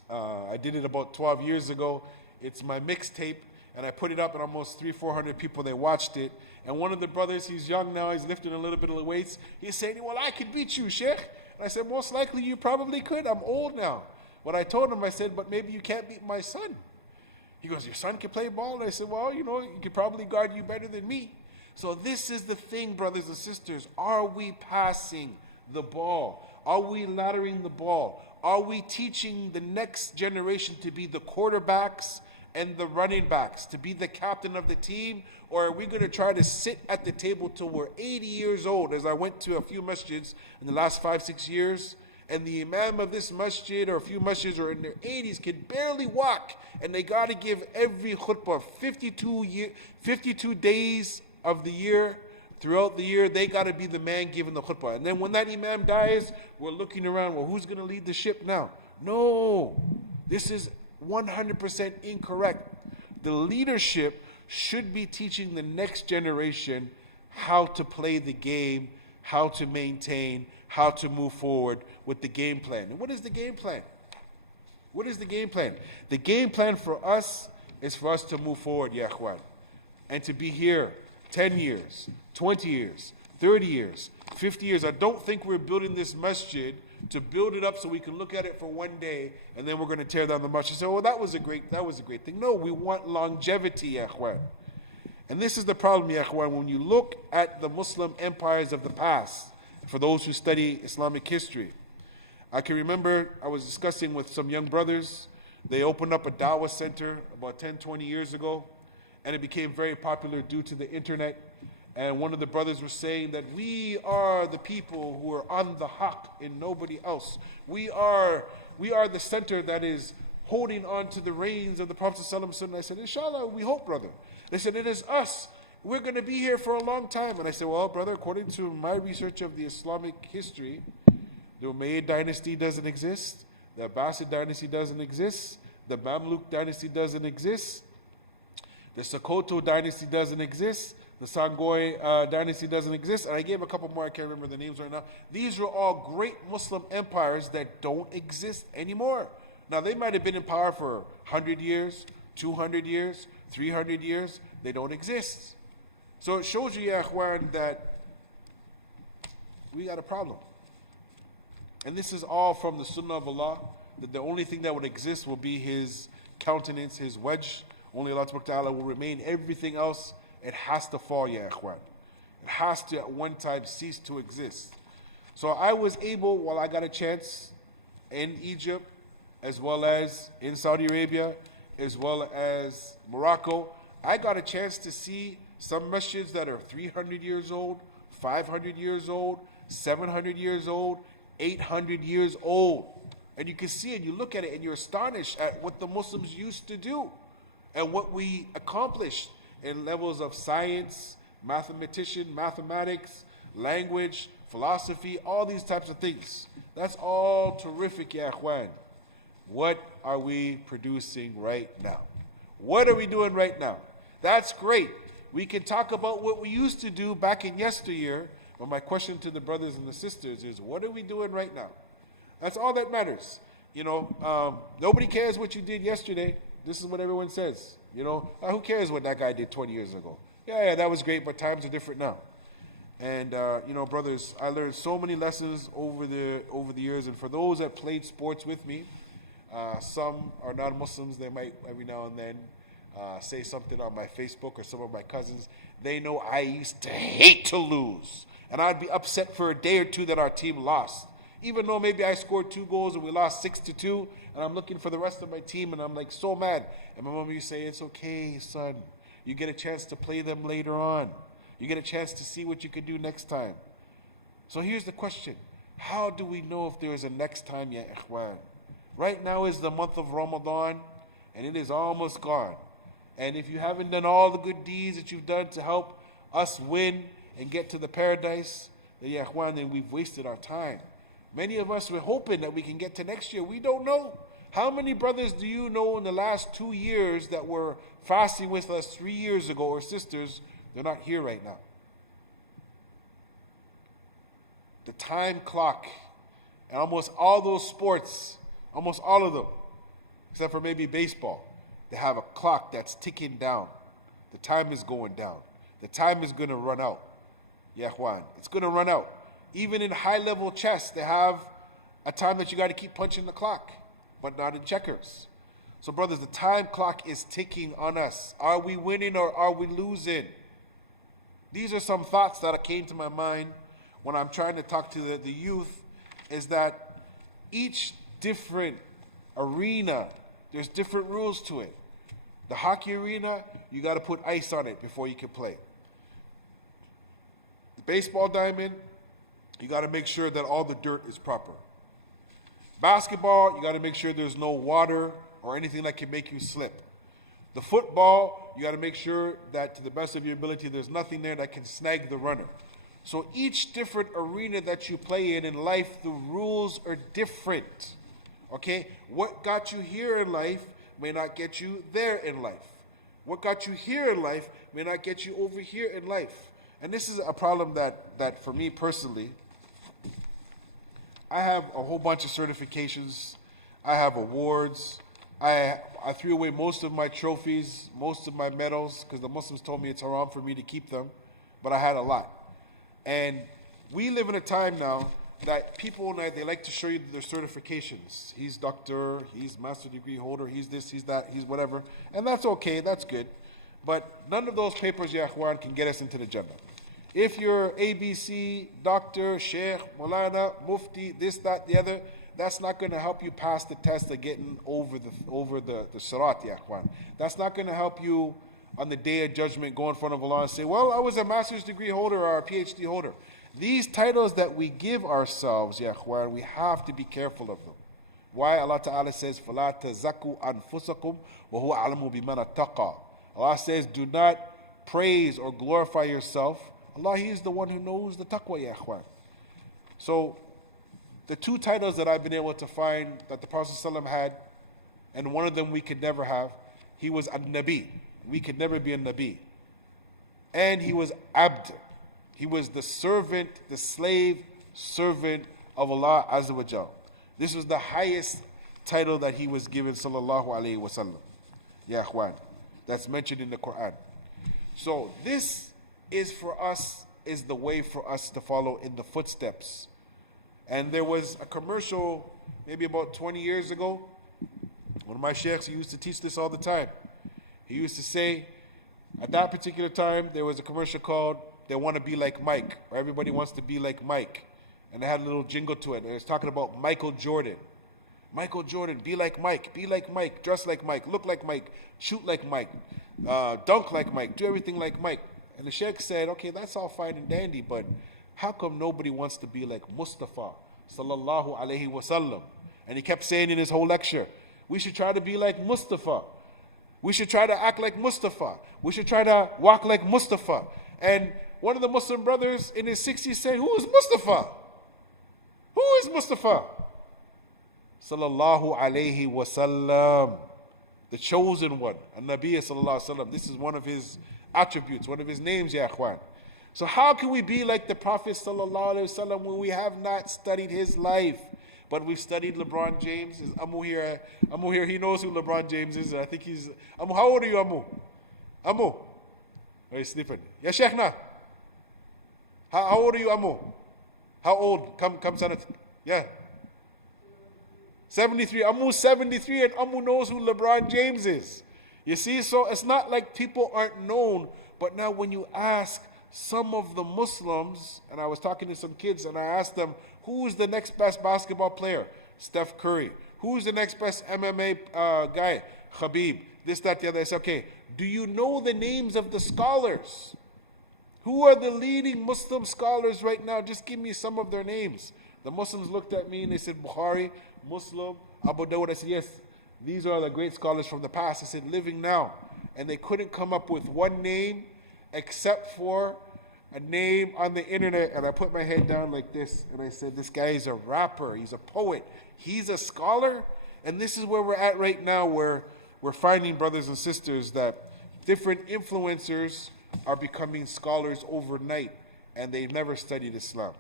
I did it about 12 years ago. It's my mixtape, and I put it up, and almost 300-400 people, they watched it. And one of the brothers, he's young now, he's lifting a little bit of the weights. He's saying, well, I could beat you, Sheikh. And I said, most likely you probably could. I'm old now. But I told him, I said, but maybe you can't beat my son. He goes, your son can play ball? And I said, well, you know, he could probably guard you better than me. So this is the thing, brothers and sisters. Are we passing the ball? Are we laddering the ball? Are we teaching the next generation to be the quarterbacks and the running backs to be the captain of the team? Or are we going to try to sit at the table till we're 80 years old, as I went to a few masjids in the last 5-6 years, and the imam of this masjid or a few masjids are in their 80s, can barely walk, and they got to give every khutbah 52 days of the year, throughout the year, they got to be the man giving the khutbah. And then when that imam dies, we're looking around, well, who's going to lead the ship now? No, this is 100% incorrect. The leadership should be teaching the next generation how to play the game, how to maintain, how to move forward with the game plan. And what is the game plan? What is the game plan? The game plan for us is for us to move forward, ya ikhwan, and to be here 10 years, 20 years, 30 years, 50 years. I don't think we're building this masjid to build it up so we can look at it for one day and then we're going to tear down the masjid and say, oh, that was a great thing. No, we want longevity, ya ikhwan. And this is the problem, ya ikhwan, when you look at the Muslim empires of the past, for those who study Islamic history. I can remember I was discussing with some young brothers. They opened up a dawah center about 10, 20 years ago, and it became very popular due to the internet. And one of the brothers was saying that we are the people who are on the haqq and nobody else. We are the center that is holding on to the reins of the Prophet ﷺ. And I said, inshallah, we hope, brother. They said, it is us. We're going to be here for a long time. And I said, well, brother, according to my research of the Islamic history, the Umayyad dynasty doesn't exist. The Abbasid dynasty doesn't exist. The Mamluk dynasty doesn't exist. The Sokoto dynasty doesn't exist. The Sangoy dynasty doesn't exist. And I gave a couple more, I can't remember the names right now. These are all great Muslim empires that don't exist anymore. Now, they might have been in power for 100 years, 200 years, 300 years. They don't exist. So it shows you, ya ikhwan, that we got a problem. And this is all from the Sunnah of Allah, that the only thing that would exist will be His countenance, His wedge. Only Allah Ta'ala will remain. Everything else, it has to fall, ya ikhwan. It has to at one time cease to exist. So I was able, while I got a chance in Egypt, as well as in Saudi Arabia, as well as Morocco, I got a chance to see some masjids that are 300 years old, 500 years old, 700 years old, 800 years old. And you can see it, you look at it, and you're astonished at what the Muslims used to do and what we accomplished in levels of science, mathematics, language, philosophy, all these types of things. That's all terrific, ya ikhwan. What are we producing right now? What are we doing right now? That's great. We can talk about what we used to do back in yesteryear, but my question to the brothers and the sisters is, what are we doing right now? That's all that matters. Nobody cares what you did yesterday. This is what everyone says. Who cares what that guy did 20 years ago? Yeah, that was great, but times are different now. And, brothers, I learned so many lessons over the years, and for those that played sports with me, some are non-Muslims, they might every now and then say something on my Facebook, or some of my cousins. They know I used to hate to lose. And I'd be upset for a day or two that our team lost. Even though maybe I scored 2 goals and we lost 6-2, and I'm looking for the rest of my team, and I'm like so mad. And my mom used to say, it's okay, son. You get a chance to play them later on. You get a chance to see what you can do next time. So here's the question. How do we know if there is a next time, ya ikhwan? Right now is the month of Ramadan, and it is almost gone. And if you haven't done all the good deeds that you've done to help us win and get to the paradise, ya ikhwan, then we've wasted our time. Many of us were hoping that we can get to next year. We don't know. How many brothers do you know in the last 2 years that were fasting with us 3 years ago, or sisters? They're not here right now. The time clock, and almost all those sports, almost all of them, except for maybe baseball, they have a clock that's ticking down. The time is going down. The time is going to run out. Ya ikhwan, it's going to run out. Even in high-level chess, they have a time that you got to keep punching the clock, but not in checkers. So, brothers, the time clock is ticking on us. Are we winning or are we losing? These are some thoughts that came to my mind when I'm trying to talk to the youth, is that each different arena, there's different rules to it. The hockey arena, you got to put ice on it before you can play. The baseball diamond, you got to make sure that all the dirt is proper. Basketball, you got to make sure there's no water or anything that can make you slip. The football, you got to make sure that to the best of your ability, there's nothing there that can snag the runner. So each different arena that you play in life, the rules are different. Okay? What got you here in life may not get you there in life. What got you here in life may not get you over here in life. And this is a problem that for me personally, I have a whole bunch of certifications. I have awards. I threw away most of my trophies, most of my medals, because the Muslims told me it's haram for me to keep them, but I had a lot. And we live in a time now that people, they like to show you their certifications. He's doctor, he's master degree holder, he's this, he's that, he's whatever. And that's okay, that's good. But none of those papers, ya akhwan, can get us into the Jannah. If you're ABC, doctor, Sheikh, Maulana, Mufti, this, that, the other, that's not going to help you pass the test of getting over the Sirat, ya akhwan. That's not going to help you on the day of judgment go in front of Allah and say, well, I was a master's degree holder or a PhD holder. These titles that we give ourselves, ya akhwan, we have to be careful of them. Why? Allah Ta'ala says, فَلَا تَزَكُوا أَنفُسَكُمْ وَهُوَ أَعْلَمُ بِمَنْ اتَّقَى. Allah says, do not praise or glorify yourself. Allah, He is the one who knows the taqwa, ya akhwan. So, the two titles that I've been able to find that the Prophet ﷺ had, and one of them we could never have, he was An-Nabi. We could never be a Nabi. And he was Abd. He was the servant, the slave servant of Allah Azza wa Jal. This was the highest title that he was given, sallallahu alayhi wa sallam. Ya akhwan. That's mentioned in the Quran. So this is for us, is the way for us to follow in the footsteps. And there was a commercial maybe about 20 years ago. One of my sheikhs, he used to teach this all the time. He used to say, at that particular time, there was a commercial called, They Want to Be Like Mike, or Everybody Wants to Be Like Mike. And it had a little jingle to it. And it was talking about Michael Jordan. Michael Jordan, be like Mike, dress like Mike, look like Mike, shoot like Mike, dunk like Mike, do everything like Mike. And the sheikh said, okay, that's all fine and dandy, but how come nobody wants to be like Mustafa, sallallahu alayhi wasallam? And he kept saying in his whole lecture, we should try to be like Mustafa. We should try to act like Mustafa. We should try to walk like Mustafa. And one of the Muslim brothers in his 60s said, who is Mustafa? Who is Mustafa? Sallallahu alayhi wasallam. The chosen one. An-Nabi sallallahu alayhi wasallam. This is one of his attributes, one of his names, ya akhwan. So how can we be like the Prophet sallallahu alayhi wasallam when we have not studied his life? But we've studied LeBron James. Is Amu here? Amu here, he knows who LeBron James is. I think he's... Amu, how old are you, Amu? Amu? Are you sleeping? Ya Sheikh na? How old are you, Amu? How old? Come, Sanat. Yeah. 73. Amu's 73 and Amu knows who LeBron James is. You see, so it's not like people aren't known, but now when you ask some of the Muslims, and I was talking to some kids and I asked them, who's the next best basketball player? Steph Curry. Who's the next best MMA guy? Khabib. This, that, the other. I said, okay, do you know the names of the scholars? Who are the leading Muslim scholars right now? Just give me some of their names. The Muslims looked at me and they said, Bukhari, Muslim, Abu Dawud. I said, yes, these are the great scholars from the past. I said, living now. And they couldn't come up with one name except for a name on the internet. And I put my head down like this and I said, this guy is a rapper, he's a poet, he's a scholar. And this is where we're at right now, where we're finding, brothers and sisters, that different influencers are becoming scholars overnight and they've never studied Islam.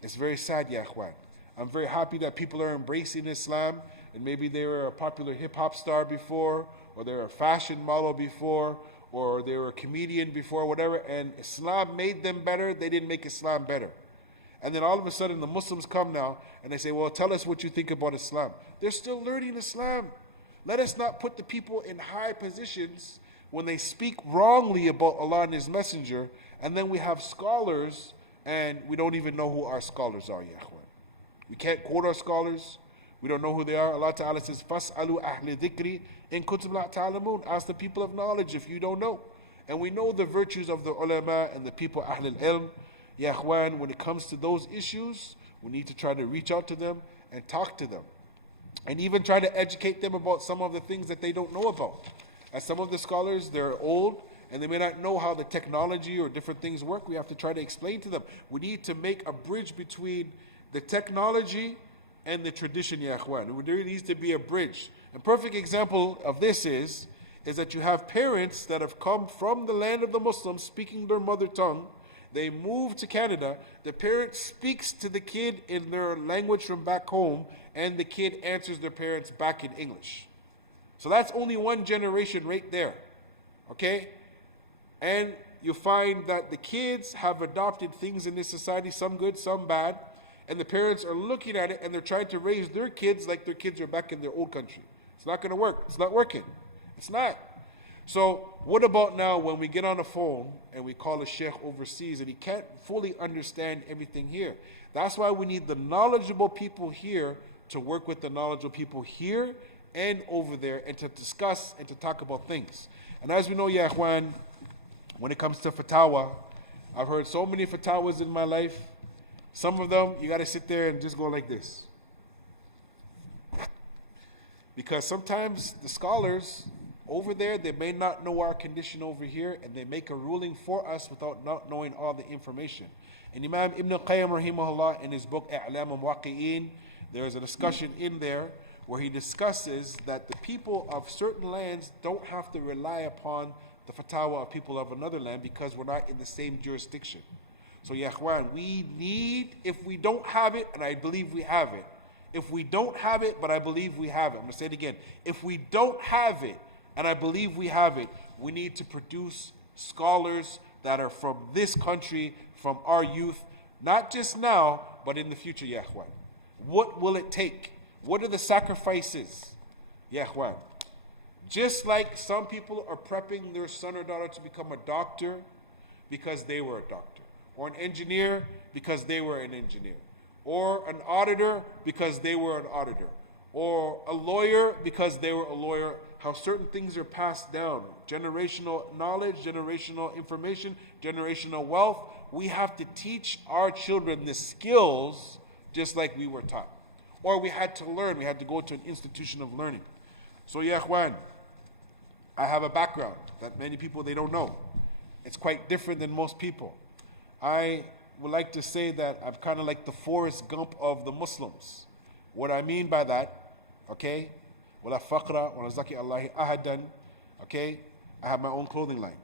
It's very sad, ya akhwan. I'm very happy that people are embracing Islam, and maybe they were a popular hip-hop star before, or they were a fashion model before, or they were a comedian before, whatever, and Islam made them better. They didn't make Islam better. And then all of a sudden the Muslims come now and they say, well, tell us what you think about Islam. They're still learning Islam. Let us not put the people in high positions when they speak wrongly about Allah and His Messenger, and then we have scholars and we don't even know who our scholars are, ya akhwan. We can't quote our scholars. We don't know who they are. Allah Ta'ala says, فَاسْأَلُوا أَهْلِ ذِكْرِ إِن كُنتُمْ لَا تَعْلَمُونَ. Ask the people of knowledge if you don't know. And we know the virtues of the ulama and the people Ahl al-Ilm. Ya Ikhwan, when it comes to those issues, we need to try to reach out to them and talk to them. And even try to educate them about some of the things that they don't know about. As some of the scholars, they're old, and they may not know how the technology or different things work. We have to try to explain to them. We need to make a bridge between the technology and the tradition, ya Ikhwan. There needs to be a bridge. A perfect example of this is that you have parents that have come from the land of the Muslims speaking their mother tongue. They move to Canada. The parent speaks to the kid in their language from back home, and the kid answers their parents back in English. So that's only one generation right there. Okay? And you find that the kids have adopted things in this society, some good, some bad, and the parents are looking at it and they're trying to raise their kids like their kids are back in their old country. It's not going to work. It's not working. It's not. So what about now when we get on the phone and we call a sheikh overseas and he can't fully understand everything here? That's why we need the knowledgeable people here to work with the knowledgeable people here and over there and to discuss and to talk about things. And as we know, ya Ikhwan, when it comes to fatawa, I've heard so many fatawas in my life. Some of them, you got to sit there and just go like this. Because sometimes the scholars over there, they may not know our condition over here, and they make a ruling for us without not knowing all the information. And Imam Ibn Qayyim rahimahullah, in his book I'lam al-Muwaqqi'in, there is a discussion in there where he discusses that the people of certain lands don't have to rely upon the fatwa of people of another land because we're not in the same jurisdiction. So, ya Ikhwan, we need, if we don't have it, and I believe we have it, if we don't have it, but I believe we have it, I'm going to say it again, if we don't have it, and I believe we have it, we need to produce scholars that are from this country, from our youth, not just now, but in the future, ya Ikhwan. What will it take? What are the sacrifices? Ya Ikhwan. Just like some people are prepping their son or daughter to become a doctor because they were a doctor, or an engineer because they were an engineer, or an auditor because they were an auditor, or a lawyer because they were a lawyer, how certain things are passed down, generational knowledge, generational information, generational wealth. We have to teach our children the skills just like we were taught. Or we had to learn, we had to go to an institution of learning. So, ya Ikhwan, I have a background that many people, they don't know. It's quite different than most people. I would like to say that I'm kind of like the Forrest Gump of the Muslims. What I mean by that, okay, wala faqra, wala zaki Allahi ahadan, okay, I have my own clothing line,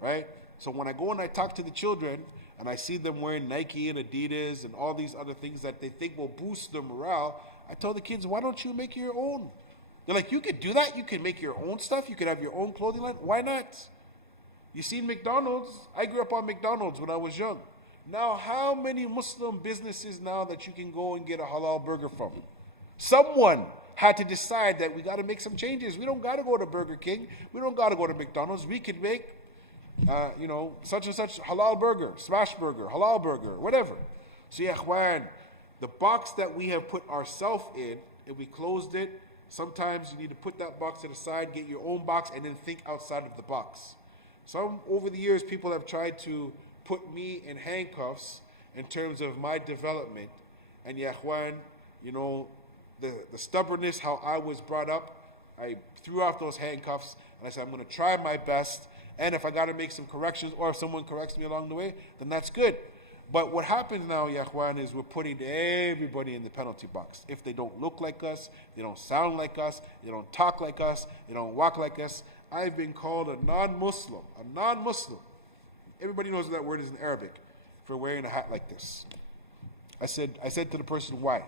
right? So when I go and I talk to the children and I see them wearing Nike and Adidas and all these other things that they think will boost their morale, I tell the kids, why don't you make your own? They're like, you could do that, you can make your own stuff, you could have your own clothing line, why not? You see McDonald's, I grew up on McDonald's when I was young. Now, how many Muslim businesses now that you can go and get a halal burger from? Someone had to decide that we got to make some changes. We don't got to go to Burger King. We don't got to go to McDonald's. We could make, such and such halal burger, smash burger, halal burger, whatever. So, ya Ikhwan, the box that we have put ourselves in, if we closed it, sometimes you need to put that box to the side, get your own box, and then think outside of the box. Over the years, people have tried to put me in handcuffs in terms of my development. And ya Ikhwan, the stubbornness, how I was brought up, I threw off those handcuffs and I said, I'm going to try my best. And if I got to make some corrections or if someone corrects me along the way, then that's good. But what happens now, ya Ikhwan, is we're putting everybody in the penalty box. If they don't look like us, they don't sound like us, they don't talk like us, they don't walk like us. I've been called a non-Muslim. Everybody knows what that word is in Arabic for wearing a hat like this. I said to the person, why?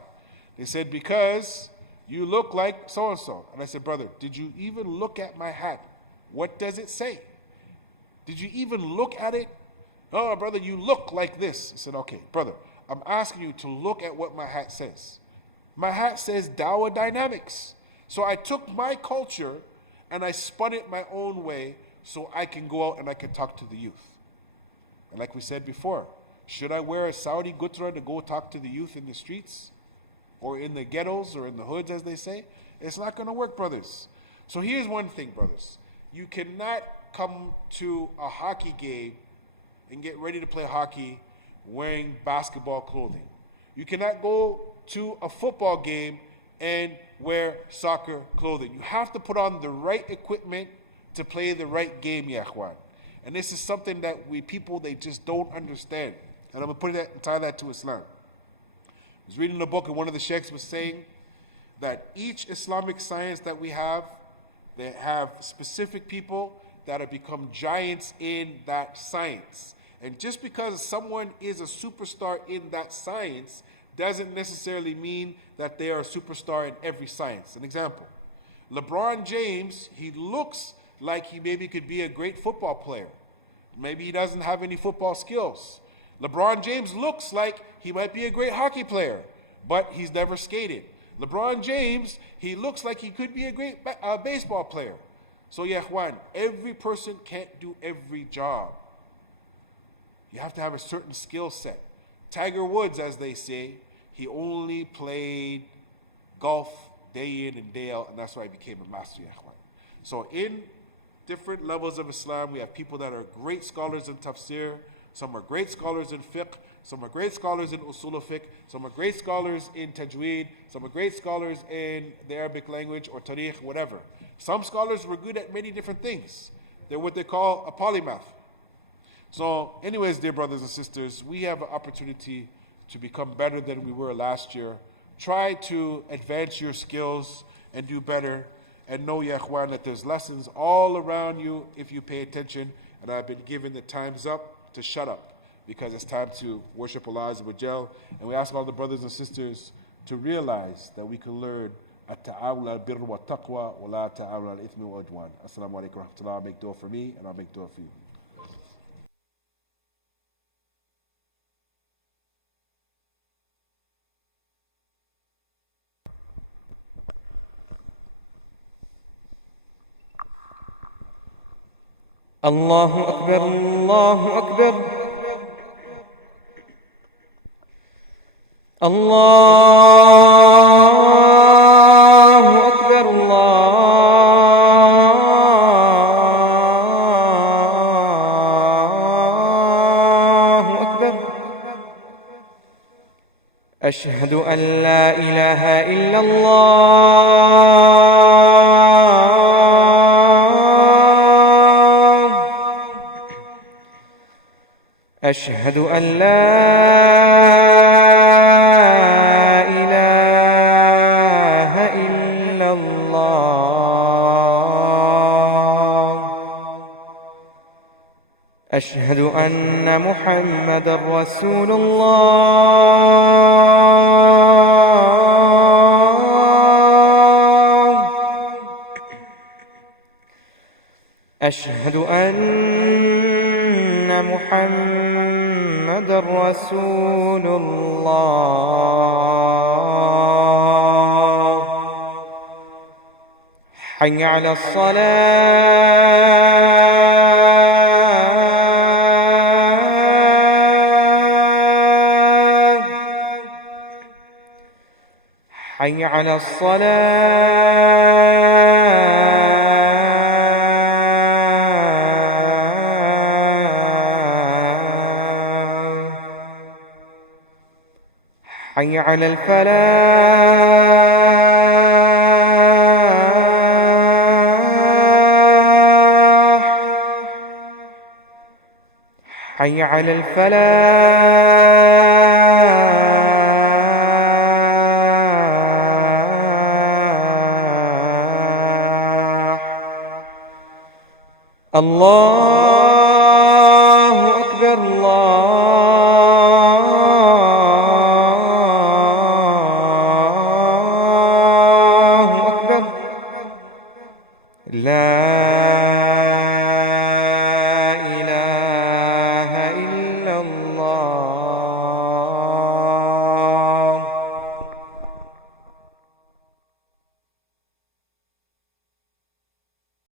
They said, because you look like so-and-so. And I said, brother, did you even look at my hat? What does it say? Did you even look at it? Oh, brother, you look like this. I said, okay, brother, I'm asking you to look at what my hat says. My hat says Dawah Dynamics. So I took my culture and I spun it my own way so I can go out and I can talk to the youth. And like we said before, should I wear a Saudi gutra to go talk to the youth in the streets? or in the ghettos or in the hoods, as they say, it's not going to work, brothers. So here's one thing, brothers. You cannot come to a hockey game and get ready to play hockey wearing basketball clothing. You cannot go to a football game and wear soccer clothing. You have to put on the right equipment to play the right game, ya ikhwan. And this is something that people, they just don't understand. And I'm going to tie that to Islam. I was reading a book and one of the sheikhs was saying that each Islamic science that we have, they have specific people that have become giants in that science. And just because someone is a superstar in that science doesn't necessarily mean that they are a superstar in every science. An example, LeBron James, he looks like he maybe could be a great football player. Maybe he doesn't have any football skills. LeBron James looks like he might be a great hockey player, but he's never skated. LeBron James, he looks like he could be a great baseball player. So, ya ikhwan, every person can't do every job. You have to have a certain skill set. Tiger Woods, as they say, he only played golf day in and day out, and that's why he became a master, ya ikhwan. So in different levels of Islam, we have people that are great scholars in tafsir, some are great scholars in fiqh, some are great scholars in usul fiqh, some are great scholars in tajweed, some are great scholars in the Arabic language or tariq, whatever. Some scholars were good at many different things. They're what they call a polymath. So anyways, dear brothers and sisters, we have an opportunity to become better than we were last year. Try to advance your skills and do better. And know, ya ikhwan, that there's lessons all around you if you pay attention. And I've been given the time's up to shut up, because it's time to worship Allah Azza wa Jal. And we ask all the brothers and sisters to realize that we can learn at-ta'awun al-birr wa taqwa wa la ta'awun al-ithmi wa udwan. Assalamu alaikum wa rahmatullah. Make dua for me and I'll make dua for you. الله أكبر الله أكبر الله أكبر الله أكبر أشهد أن لا إله إلا الله أشهد أن لا إله إلا الله أشهد أن محمدًا رسول الله أشهد أن محمدًا رسول الله حي على الصلاة حي على الصلاة حي على الفلاح حي على الفلاح الله